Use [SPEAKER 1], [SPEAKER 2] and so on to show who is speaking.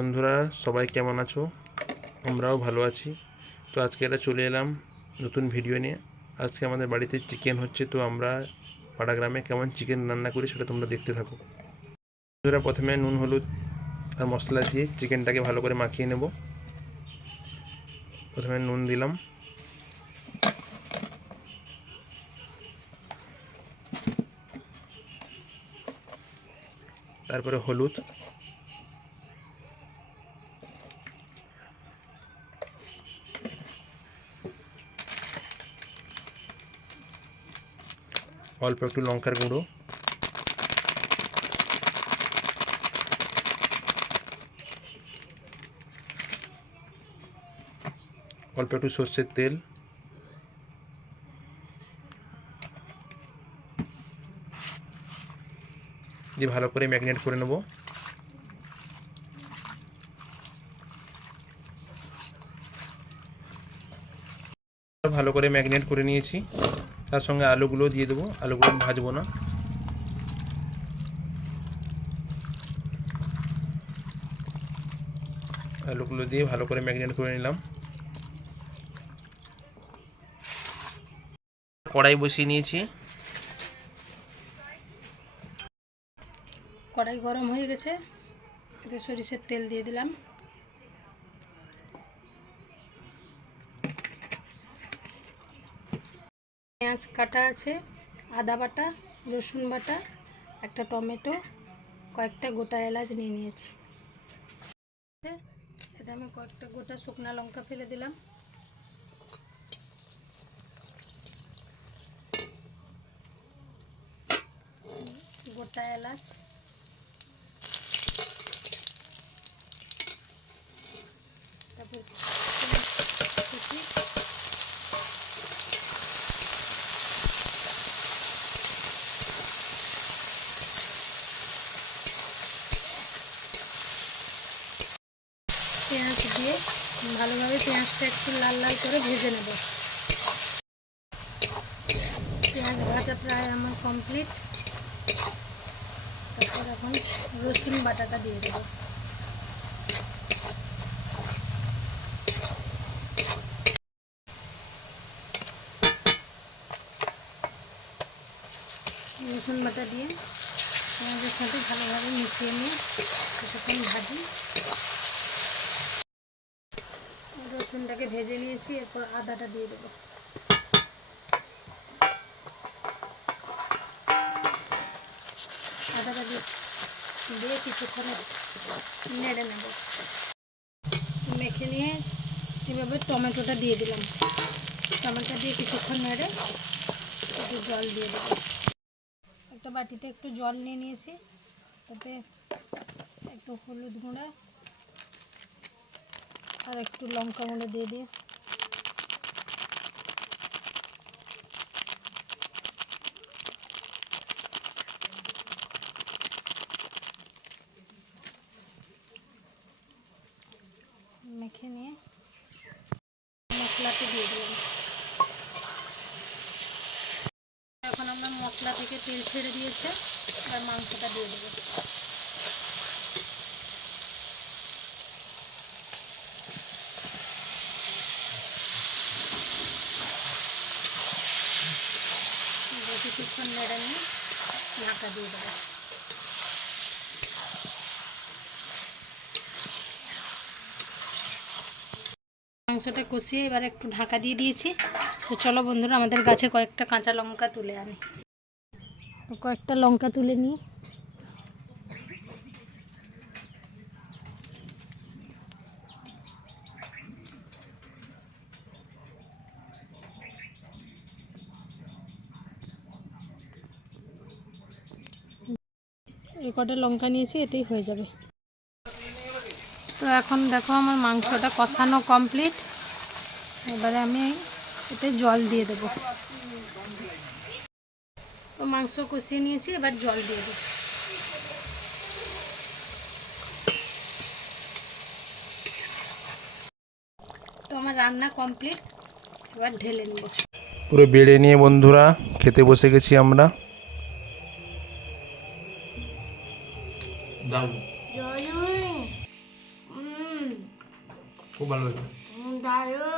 [SPEAKER 1] বন্ধুরা, সবাই কেমন আছো? আমরাও ভালো আছি। তো আজকে এটা চলে এলাম নতুন ভিডিও নিয়ে। আজকে আমাদের বাড়িতে চিকেন হচ্ছে, তো আমরা পাড়া গ্রামে কেমন চিকেন রান্না করি সেটা তোমরা দেখতে থাকো। বন্ধুরা, প্রথমে নুন, হলুদ আর মশলা দিয়ে চিকেনটাকে ভালো করে মাখিয়ে নেব। প্রথমে নুন দিলাম। তারপরে হলুদ। অল্প একটু লঙ্কার গুঁড়ো। অল্প একটু সর্ষের তেল। দিয়ে ভালো করে ম্যাগনেট করে নেব। ভালো করে ম্যাগনেট করে নিয়েছি। তার সঙ্গে আলুগুলো দিয়ে দেবো। আলুগুলো ভাজবো না। আলুগুলো দিয়ে ভালো করে ম্যাগনেট করে নিলাম। কড়াই বসিয়ে নিয়েছি।
[SPEAKER 2] কড়াই গরম হয়ে গেছে। এতে সরিষার তেল দিয়ে দিলাম। পেঁয়াজ কাটা আছে, আদা বাটা, রসুন বাটা, একটা টমেটো, কয়েকটা গোটা এলাচ নিয়ে নিয়েছি। এতে আমি কয়েকটা গোটা শুকনা লঙ্কা ফেলে দিলাম। গোটা এলাচ তারপর পেঁয়াজ কুচি পেঁয়াজ দিয়ে ভালোভাবে পেঁয়াজটা একটু লাল লাল করে ভেজে নেব। পেঁয়াজ ভাজা প্রায় আমার কমপ্লিট তারপর এখন রসুন বাটাটা দিয়ে দেবো। রসুন বাটা দিয়ে পেঁয়াজের সাথে ভালোভাবে মিশিয়ে নিয়ে কিছুক্ষণ ভাজি। রসুনটাকে ভেজে নিয়েছি, এরপর আদাটা দিয়ে দেবো। আদাটা দিয়ে দিয়ে কিছুক্ষণ নেড়ে নেব। মেখে নিয়ে এভাবে টমেটোটা দিয়ে দিলাম। টমেটো দিয়ে কিছুক্ষণ নেড়ে একটু জল দিয়ে দেবো। একটা বাটিতে একটু জল নিয়ে নিয়েছি, তাতে একটু হলুদ গুঁড়া আর একটু লঙ্কা গুঁড়ো দিয়ে দিই। মেখে নিয়ে মশলাতে দিয়ে দিলাম। এখন আমরা মশলা থেকে তেল ছেড়ে দিয়েছে আর মাংসটা দিয়ে দেবো দিয়ে কিছুক্ষণ নেড়ে নিয়ে ঢাকা দিয়ে দেবো। মাংসটা কষিয়ে এবার একটু ঢাকা দিয়ে দিয়েছি। তো চলো বন্ধুরা, আমাদের গাছে কয়েকটা কাঁচা লঙ্কা তুলে আনি। কয়েকটা লঙ্কা তুলে নিই। এই কটা লঙ্কা নিয়েছি এতেই হয়ে যাবে। তো এখন দেখো আমার মাংসটা কষানো কমপ্লিট এবারে আমি এতে জল দিয়ে দেবো। তো মাংস কষিয়ে নিয়েছি এবার জল দিয়ে দিচ্ছি। তো আমার রান্না কমপ্লিট এবার ঢেলে নেব।
[SPEAKER 1] পুরো বেড়ে নিয়ে বন্ধুরা খেতে বসে গেছি আমরা। দারুণ দারুণ খুব ভালো হয়েছে।
[SPEAKER 3] দারুণ।